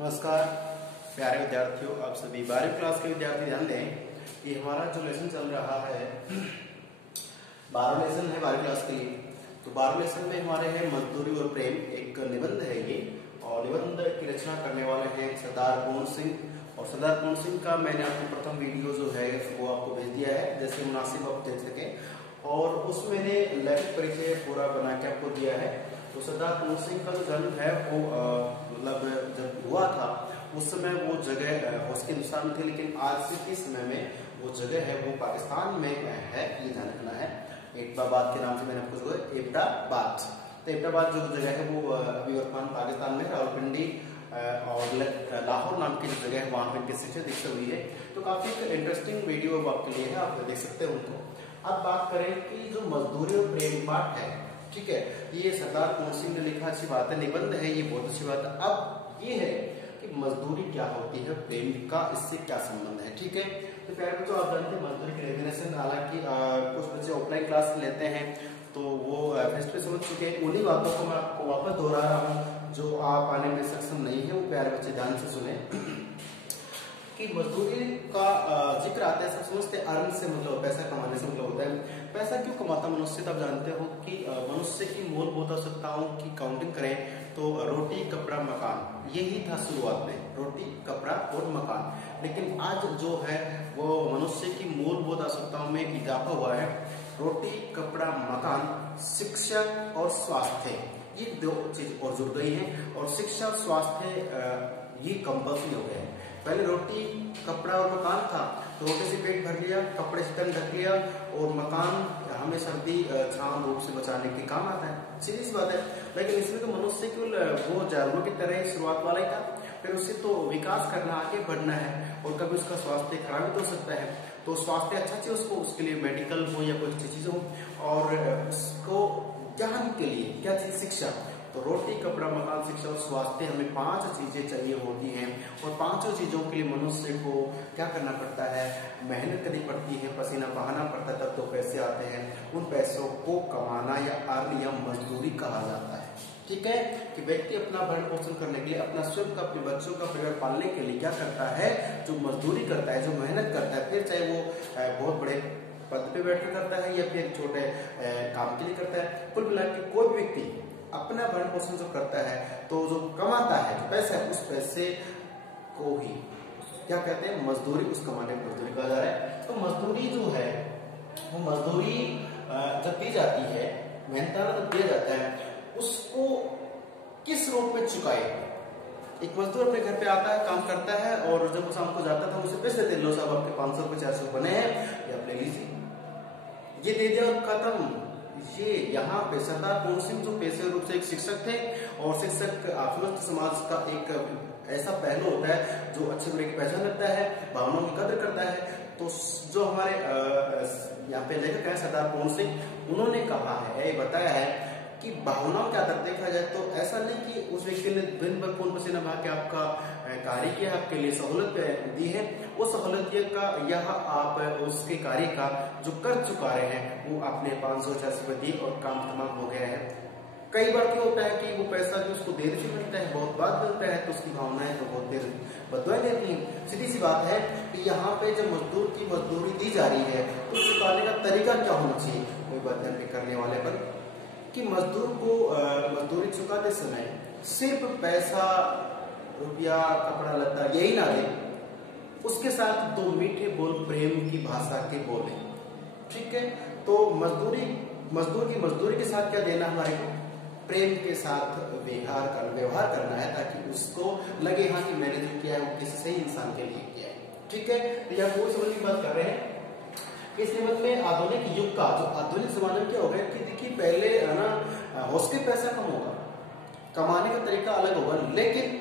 नमस्कार प्यारे विद्यार्थियों, आप सभी 12वीं क्लास के विद्यार्थी ध्यान दें कि हमारा जो लेसन चल रहा है 12वां लेसन है 12वीं क्लास के लिए। तो 12वें लेसन में हमारे हैं मजदूरी और प्रेम, एक निबंध है ये, और निबंध की रचना करने वाले हैं सरदार पूर्ण सिंह। और सरदार पूर्ण सिंह का मैंने आपको प्रथम वीडियो जो है वो आपको भेज दिया है, जैसे मुनासिब आप देख सके, और उसमें मैंने लेखक परिचय पूरा बना के आपको दिया है। तो सरदार पूर्ण सिंह का जो जन्म है वो मतलब जब हुआ था उस समय वो जगह उसके हिंदुस्तान में थी, लेकिन आज से के समय में वो जगह है वो पाकिस्तान में है, ये ध्यान रखना है। एबटाबाद के नाम से मैंने आपको जो है एबटाबाद, तो एबटाबाद जो जगह है वो अभी वर्तमान पाकिस्तान में रावलपिंडी और लाहौर नाम की जो जगह है वहां पर इनकी शिक्षा दीक्षा हुई है। तो काफी इंटरेस्टिंग वीडियो आपके लिए है, आप देख सकते हैं उनको। अब बात करें कि जो मजदूरी और प्रेम पाठ है, ठीक है, ये सरदार पूर्ण सिंह ने लिखा, अच्छी बात है, निबंध है, ये बहुत अच्छी बात है। अब ये है कि मजदूरी क्या होती है, प्रेम का इससे क्या संबंध है, ठीक है। तो प्यारे बच्चों, आप जानते हैं मजदूरी की डेफिनेशन, हालांकि कुछ बच्चे ऑफलाइन क्लास लेते हैं तो वो फेस पे समझ चुके हैं। उन्हीं बातों को मैं आपको वापस दोहरा रहा हूँ, जो आप आने में सक्षम नहीं है वो प्यारे बच्चे ध्यान से सुने कि मजदूरी का जिक्र आता है, सब समझते हैं अर्न से मतलब पैसा कमाने से मतलब होता है। पैसा क्यों कमाता मनुष्य, तब जानते हो कि मनुष्य की मूलभूत आवश्यकताओं की काउंटिंग करें तो रोटी कपड़ा मकान, यही था शुरुआत में, रोटी कपड़ा और मकान। लेकिन आज जो है वो मनुष्य की मूलभूत आवश्यकताओं में इजाफा हुआ है। रोटी कपड़ा मकान, शिक्षा और स्वास्थ्य, ये दो चीज और जुड़ गई है। और शिक्षा और स्वास्थ्य ये कंपल्सरी हो गए हैं। पहले रोटी कपड़ा और मकान था, तो रोटी से पेट भर लिया, कपड़े से तन ढक लिया, और मकान हमें सर्दी छांव धूप से बचाने के काम आता है, सीधी सी बात है। लेकिन इसमें तो मनुष्य केवल वो जानवरों की तरह शुरुआत वाला ही था, फिर उससे तो विकास करना, आगे बढ़ना है, और कभी उसका स्वास्थ्य खराब भी तो हो सकता है। तो स्वास्थ्य अच्छा चाहिए उसको, उसके लिए मेडिकल हो या कोई अच्छी चीज हो, और उसको ज्ञान के लिए क्या चाहिए, शिक्षा। तो रोटी कपड़ा मकान शिक्षा और स्वास्थ्य, हमें 5 चीजें चाहिए होती हैं, और 5 चीजों के लिए मनुष्य को क्या करना पड़ता है, मेहनत करनी पड़ती है, पसीना बहाना पड़ता है, तब तो पैसे आते हैं। उन पैसों को कमाना या अर्न या मजदूरी कहा जाता है, ठीक है। कि व्यक्ति अपना भरण पोषण करने के लिए, अपना स्वयं का, अपने बच्चों का परिवार पालने के लिए क्या करता है, जो मजदूरी करता है, जो मेहनत करता है, फिर चाहे वो बहुत बड़े पद पे बैठ कर करता है या फिर छोटे काम के लिए करता है। कुल मिला के कोई व्यक्ति अपना भरण पोषण जो करता है, तो जो कमाता है, जो पैसा है, उस पैसे को ही क्या कहते हैं, मजदूरी, उस कमाने को मजदूरी कहा जा रहा है। तो मजदूरी जो है वो मजदूरी जब दी जाती है, मेहनताना जब दिया जाता है, उसको किस रूप में चुकाए। एक मजदूर अपने घर पे आता है, काम करता है, और जब वो शाम को जाता था उसे पैसे दे, लो साहब आपके 500 रुपए 400 बने हैं, ये आप ले लीजिए, ये दे दिया और खत्म। ये यहाँ पे सरदार पूर्ण सिंह जो पेशे रूप से एक शिक्षक थे, और शिक्षक आत्मस्थ समाज का एक ऐसा पहलू होता है जो अच्छे बुरे की पहचान करता है, भावनाओं की कदर करता है। तो जो हमारे यहाँ पे लेखक है सरदार पूर्ण सिंह, उन्होंने कहा है, बताया है कि भावनाओं के आधार देखा जाए तो ऐसा नहीं कि उस व्यक्ति ने दिन भर खून पसीना बहा के आपका कार्य किया, आपके लिए सहूलत दी है, वो सहूलत का यह आप उसके कार्य का जो कर चुका रहे हैं वो आपने 500-400 रुपए दिए और काम तमाम हो गया है। कई बार क्या होता है कि वो पैसा भी उसको देर से मिलता है, बहुत बाद मिलता है, तो उसकी भावनाएं तो बहुत देर बदलाई देती हैं। सीधी सी बात है कि यहाँ पे जब मजदूर की मजदूरी दी जा रही है तो चुकाने का तरीका क्या होना चाहिए, कोई बात ध्यान करने वाले पर, कि मजदूर को मजदूरी चुकाते समय सिर्फ पैसा रुपया कपड़ा लत्ता यही ना दे, उसके साथ 2 मीठे बोल प्रेम की भाषा के बोले, ठीक है। तो मजदूर की मजदूरी के साथ क्या देना, हमारे को प्रेम के साथ व्यवहार करना है, ताकि उसको लगे हाँ कि मैंने जो किया है वो किसी सही इंसान के लिए किया है, ठीक है। तो यहाँ कोई समझ की बात कर रहे हैं। इस निबंध में आधुनिक युग का, जो आधुनिक जमाने में क्या हो गया कि देखिए पहले है ना हौसले पैसा कम होगा, कमाने का तरीका अलग होगा, लेकिन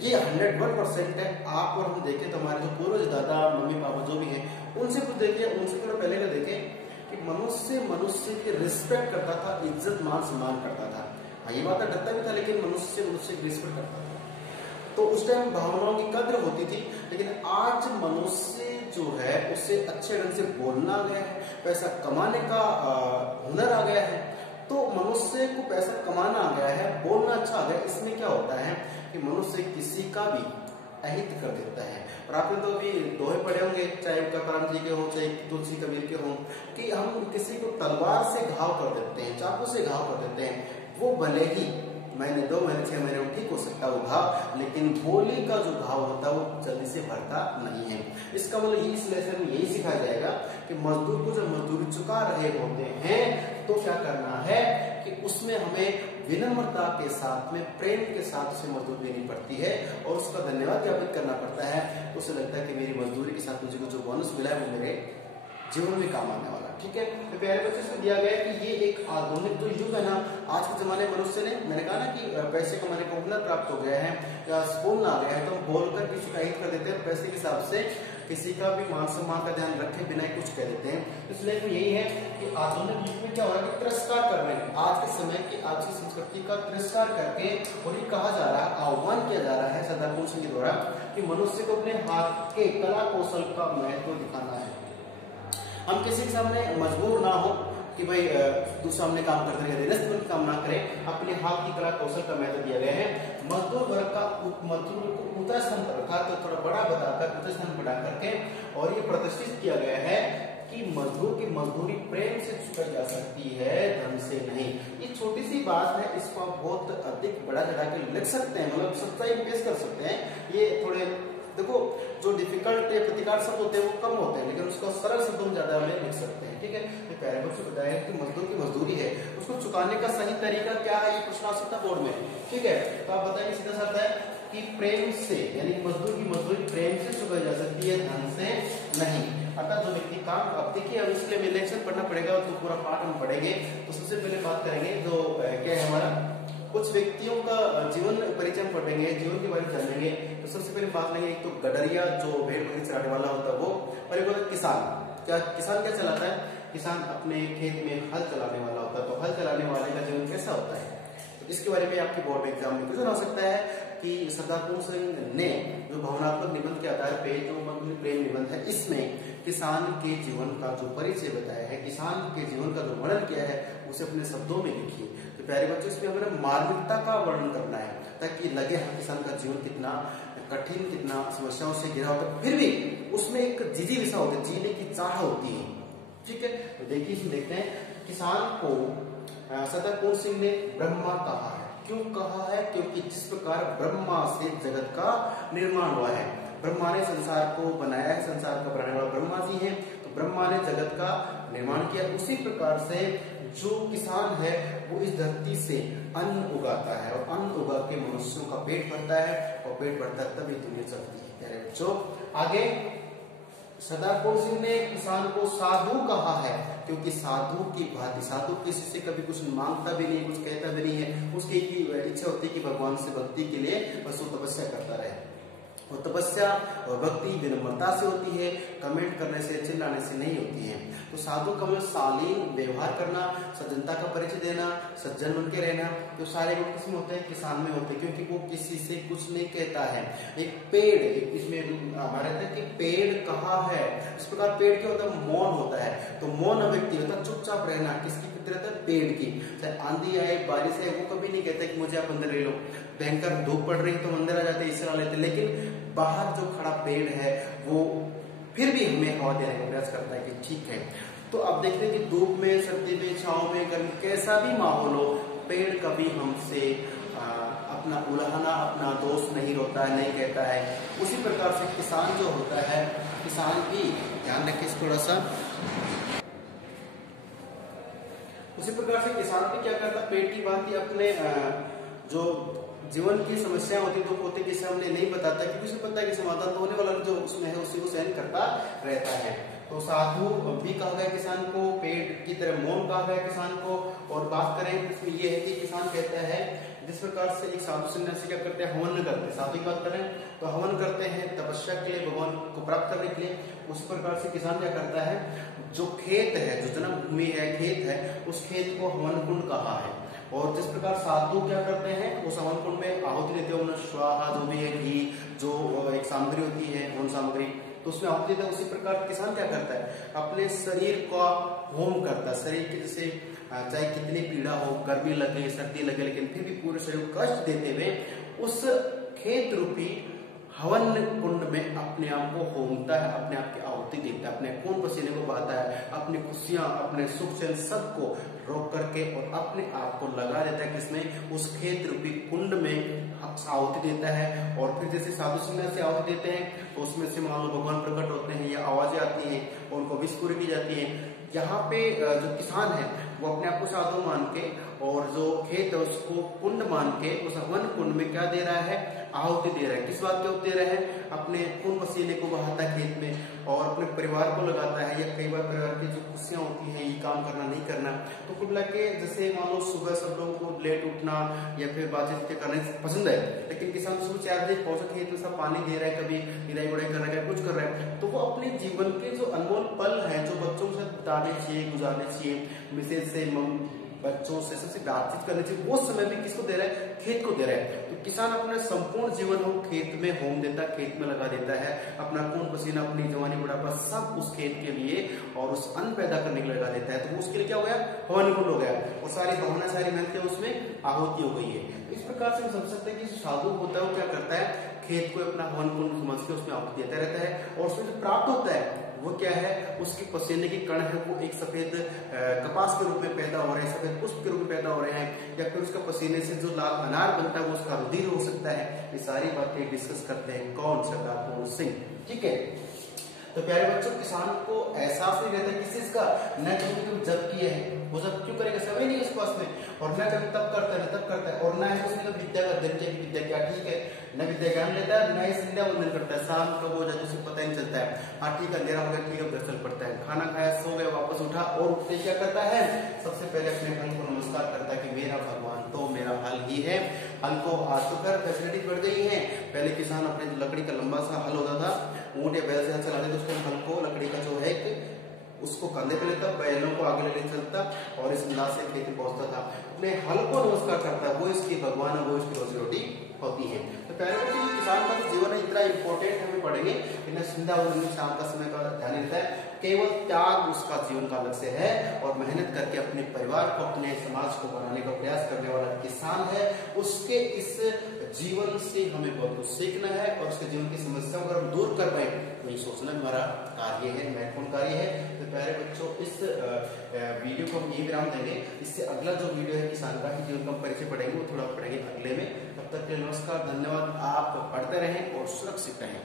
ये 101% है। आप और हम देखें तो हमारे जो पूर्वज दादा मम्मी पापा जो भी हैं, उनसे कुछ देखिए, उनसे थोड़ा पहले का देखें कि मनुष्य की रिस्पेक्ट करता था, इज्जत मान सम्मान करता था। हाँ, ये बात डरता भी था, लेकिन मनुष्य की रिस्पेक्ट करता था। तो उस टाइम भावनाओं की कद्र होती थी। लेकिन आज मनुष्य जो है उसे अच्छे ढंग से बोलना आ गया है, पैसा कमाने का हुनर आ गया है। तो मनुष्य को पैसा कमाना आ गया है, बोलना अच्छा आ गया, इसमें क्या होता है कि मनुष्य किसी का भी अहित कर देता है। और आपने तो अभी दोहे पढ़े होंगे, चाहे तुकाराम जी के हो चाहे तुलसी कबीर के हो, कि हम किसी को तलवार से घाव कर देते हैं, चाकू से घाव कर देते हैं, वो भले ही महीने 2 महीने 6 महीने में ठीक हो सकता है वो घाव, लेकिन बोली का जो घाव होता है वो जल्दी से भरता नहीं है। इसका मतलब इस लेसन में यही सिखाया जाएगा कि मजदूर को जब मजदूरी चुका रहे होते हैं तो क्या करना है कि उसमें हमें विनम्रता के साथ में, प्रेम के साथ उसे मजदूरी देनी पड़ती है और उसका धन्यवाद ज्ञापित करना पड़ता है। उसे लगता है कि मेरी मजदूरी के साथ मुझे को जो बोनस मिला है वो मेरे जीवन में काम आने वाला। ठीक है, तो प्यारे बच्चों से दिया गया कि ये एक आधुनिक जो युग है ना, आज के जमाने में मनुष्य ने, मैंने कहा ना कि पैसे कमाने का हुनर प्राप्त हो गया है या स्कूल आ गया है, तो हम बोलकर किसी का हित कर देते हैं, पैसे के हिसाब से किसी का भी मान सम्मान का ध्यान रखे बिना ही कुछ कह देते हैं। इसलिए तो यही है कि आधुनिक युग में क्या हो रहा है कि तिरस्कार कर रहे हैं, आज के समय की आज की संस्कृति का तिरस्कार करके, और ये कहा जा रहा है, आह्वान किया जा रहा है सरदार पूर्ण सिंह के द्वारा कि मनुष्य को अपने हाथ के कला कौशल का महत्व दिखाना है। हम किसी के सामने मजबूर ना हो कि भाई दूसरा हमने काम करते रहे, निरस्त काम ना करें, अपने हाथ की कला कौशल का महत्व दिया गया है। मजदूर वर्ग का मजदूर को ऊंचा स्थान पर रखा, तो थोड़ा बड़ा बताकर ऊंचा स्थान बढ़ा करके, और ये प्रतिष्ठित किया गया है कि मजदूर की मजदूरी प्रेम से चुकाई जा सकती है, धन से नहीं। ये छोटी सी बात है, इसको आप बहुत अधिक बड़ा चढ़ा के लिख सकते हैं, मतलब सच्चाई पेश कर सकते हैं। ये थोड़े देखो जो डिफिकल्ट प्रतिकार शब्द होते हैं वो कम होते हैं, लेकिन उसको सरल शब्दों में ज्यादा हमें लिख सकते हैं। ठीक है, तो प्यारे बच्चों को बताया कि मजदूर की मजदूरी है, उसको चुकाने का सही तरीका क्या है, ये प्रश्न आ सकता है बोर्ड में। ठीक है, तो आप बताइए सीधा सा है कि प्रेम से, यानी मजदूर की मजदूरी प्रेम से चुकाई जा सकती है, धन से नहीं। अर्थात जो व्यक्ति काम, अब देखिए अब इसलिए हमें लेक्चर पढ़ना पड़ेगा, तो पूरा पाठ हम पढ़ेंगे। तो सबसे पहले बात करेंगे जो क्या है हमारा, कुछ व्यक्तियों का जीवन परिचय पढ़ेंगे, जीवन के बारे में जानेंगे। तो सबसे पहले बात करेंगे, एक तो गडरिया जो भेड़ बकरी चराने वाला होता है वो, और एक होता है किसान। किसान क्या चलाता है, किसान अपने खेत में हल चलाने वाला होता है। तो हल चलाने वाले का जीवन कैसा होता है, तो इसके बारे में आपकी बोर्ड में एग्जाम में क्वेश्चन हो सकता है कि सरदार पूर्ण सिंह ने जो भावनात्मक निबंध के आधार पे जो प्रेम निबंध है, इसमें किसान के जीवन का जो परिचय बताया है, किसान के जीवन का जो वर्णन किया है, उसे अपने शब्दों में लिखिए। तो प्यारे बच्चों, इसमें हमें मार्मिकता का वर्णन करना है ताकि लगे हम किसान का जीवन कितना कठिन, कितना समस्याओं से घिरा होता है, फिर भी उसमें एक जिजीविषा होती है, जीने की चाह होती है। ठीक है, तो देखिए इसमें देखते हैं, किसान को सरदार पूर्ण सिंह ने ब्रह्मा कहा है। क्यों कहा है, क्योंकि जिस प्रकार ब्रह्मा से जगत का निर्माण हुआ है, ब्रह्मा ने संसार को बनाया है, संसार का बनाने वाला ब्रह्मा जी है, तो ब्रह्मा ने जगत का निर्माण किया। उसी प्रकार से जो किसान है वो इस धरती से अन्न उगाता है, और अन्न उगा के मनुष्यों का पेट भरता है, और पेट भरता है तभी दुनिया चलती है। प्यारे बच्चों, आगे सरदार पूर्ण सिंह ने किसान को साधु कहा है, क्योंकि साधु की भांति, साधु किसी से कभी कुछ मांगता भी नहीं, कुछ कहता भी नहीं है, उसकी इच्छा होती है कि भगवान से भक्ति के लिए बस वो तपस्या करता रहे। और तपस्या और भक्ति विनम्रता से होती है, कमेंट करने से, चिल्लाने से नहीं होती है। तो साधु का मतलब शालीन व्यवहार करना, सज्जनता का परिचय देना, सज्जन बन के रहना, तो सारे गुण किसमें होते हैं, किसान में होते हैं, क्योंकि वो किसी से कुछ नहीं कहता है। एक पेड़, इसमें हमारे कहते हैं कि पेड़ कहाँ है, इस प्रकार पेड़ क्या होता है, मौन होता है। तो मौन व्यक्ति होता है, चुपचाप रहना, किसकी रहता है, पेड़ की। चाहे आंधी आए, बारिश आए, वो कभी नहीं कहता कि मुझे आप अंदर ले लो, भयंकर धूप पड़ रही है तो अंदर आ जाते, इसरा लेते, लेकिन बाहर जो खड़ा पेड़ है वो फिर भी हमें हवा देने का प्रयास करता है कि ठीक है। तो अब देखते हैं कि धूप में, सर्दी में, छांव में, गर्मी, कैसा भी माहौल हो, पेड़ कभी हमसे अपना उलाहना, अपना दोष नहीं रोता है, नहीं कहता है। उसी प्रकार से किसान जो होता है, किसान भी, ध्यान रखिए थोड़ा सा, उसी प्रकार से किसान भी क्या करता, पेड़ की भांति अपने जो जीवन की समस्या होती, दुख होते, किसी हमने नहीं बताता, क्योंकि उसे पता है कि समाधान तो होने वाला जो उसमें है उसी को सहन करता रहता है। तो साधु भी कहा गया किसान को, पेड़ की तरह मौन कहा गया किसान को। और बात करें इसमें यह है कि किसान कहता है, जिस प्रकार से एक साधु सन्यासी क्या करते हैं, हवन करते हैं, साधु की बात करें तो हवन करते हैं तपस्या के लिए, भगवान को प्राप्त करने के लिए। उस प्रकार से किसान क्या करता है, जो खेत है, जो जन्मभूमि है, खेत है, उस खेत को हवन कुंड कहा है। और जिस प्रकार साधु क्या करते हैं, उस हवन कुंड में आहुति देते हैं, स्वाहा जो भी है, घी जो एक सामग्री होती है, हवन सामग्री, तो उसमें आहुति देते हैं। उसी प्रकार किसान क्या करता है, अपने शरीर का होम करता है, शरीर के जैसे चाहे कितनी पीड़ा हो, गर्मी लगे, सर्दी लगे, लेकिन फिर भी पूरे शरीर को कष्ट देते हुए उस खेत रूपी हवन कुंड में अपने आप को होमता है, अपने आप की आहुति देता है, अपने खून पसीने को बहाता है, अपनी खुशियां, अपने सुख चैन सबको रोक करके और अपने आप को लगा देता है किसमें, उस खेत रूपी कुंड में आहुति देता है। और फिर जैसे साधु संन्यासी से आहुति देते हैं तो उसमें से मान लो भगवान प्रकट होते हैं या आवाजें आती हैं और उनको विष पूरी की जाती है। यहाँ पे जो किसान है वो अपने आप को साधु मान के और जो खेत है उसको कुंड मान के उस हवन कुंड में क्या दे रहा है, आहुति दे रहा है। किस बात के दे रहा है, अपने खून पसीने को बहाता है खेत में और अपने परिवार को लगाता है, या कई बार परिवार की जो खुशियां होती हैं, ये काम करना नहीं करना, तो कुल मिला के जैसे मान लो सुबह सब लोगों को लेट उठना या फिर बातचीत करना पसंद है, लेकिन किसान सुबह 4 बजे पहुंचा खेत में सब पानी दे रहा है, कभी निराई गुड़ाई कर रहा है, कुछ कर रहा है, तो वो अपने जीवन के जो अनमोल पल है जो बच्चों के साथ बिताने चाहिए, गुजारने चाहिए, विशेष से बच्चों से सबसे बातचीत करनी चाहिए, वो समय भी किसको दे रहा है, खेत को दे रहा है। तो किसान अपना संपूर्ण जीवन वो खेत में होम देता है, खेत में लगा देता है, अपना खून पसीना, अपनी जवानी बुढ़ापा सब उस खेत के लिए और उस अन्न पैदा करने के लिए लगा देता है। तो उसके लिए क्या हो गया, हवन कुंड हो गया और सारी भावना, सारी मेहनत उसमें आहुति हो गई है। इस प्रकार से हम समझ सकते हैं कि साधु होता है वो क्या करता है, खेत को अपना हवन कुंड समझ के उसमें आहुति देता रहता है और उसमें जो प्राप्त होता है वो क्या है, उसकी पसीने की कण है वो एक सफेद कपास के रूप में पैदा हो रहे हैं, सफेद पुष्प के रूप में पैदा हो रहे हैं, या फिर उसका पसीने से जो लाल अनार बनता है वो उसका रुधिर हो सकता है। ये सारी बातें डिस्कस करते हैं कौन, सरदार पूर्ण सिंह। ठीक है, तो प्यारे बच्चों, किसान को एहसास नहीं रहता किस चीज का, न कभी तुम जब किए है, वो जब क्यों करेगा, समय नहीं उसके पास में, और न कभी तब करता है, तब करता है, और न ही उसने कभी विद्या का अध्ययन किया, विद्या क्या, ठीक है, न विद्या ज्ञान लेता है, न ही संध्या वंदन करता है, शाम कब हो जाए उसे पता ही नहीं चलता है। हाँ ठीक है, अंधेरा हो गया, ठीक है, घर चल पड़ता है, खाना खाया, सो गया, वापस उठा और उठते क्या करता है, सबसे पहले अपने फल को नमस्कार करता है कि मेरा भगवान तो मेरा हल ही है। हल को आज तो खैर फैसिलिटीज बढ़ गई है, पहले किसान अपने लकड़ी का लंबा सा हल होता था, ऊंट या बैल से हल चलाते तो उसको हल को लकड़ी का जो है कि उसको कंधे पे लेता, बैलों को आगे लेके चलता और इस अंदाज से खेत में पहुंचता था। अपने हल को नमस्कार करता है, वो इसकी भगवान है, वो इसकी रोजी रोटी होती है। तो पहले बच्चे किसान का जो जीवन है इतना इंपॉर्टेंट हमें पढ़ेंगे, इन्हें संध्या वंदन शाम का समय का ध्यान रहता है, केवल त्याग उसका जीवन का लक्ष्य है और मेहनत करके अपने परिवार को, अपने समाज को बनाने का प्रयास करने वाला किसान है। उसके इस जीवन से हमें बहुत कुछ सीखना है और उसके जीवन की समस्याओं को हम दूर कर पाए तो ये सोचना हमारा कार्य है, महत्वपूर्ण कार्य है। तो प्यारे बच्चों, इस वीडियो को हम यही विराम देंगे। इससे अगला जो वीडियो है किसान का जीवन का परिचय पढ़ेंगे, वो थोड़ा पढ़ेंगे अगले में। तब तक के लिए नमस्कार, धन्यवाद। आप पढ़ते रहें और सुरक्षित रहें।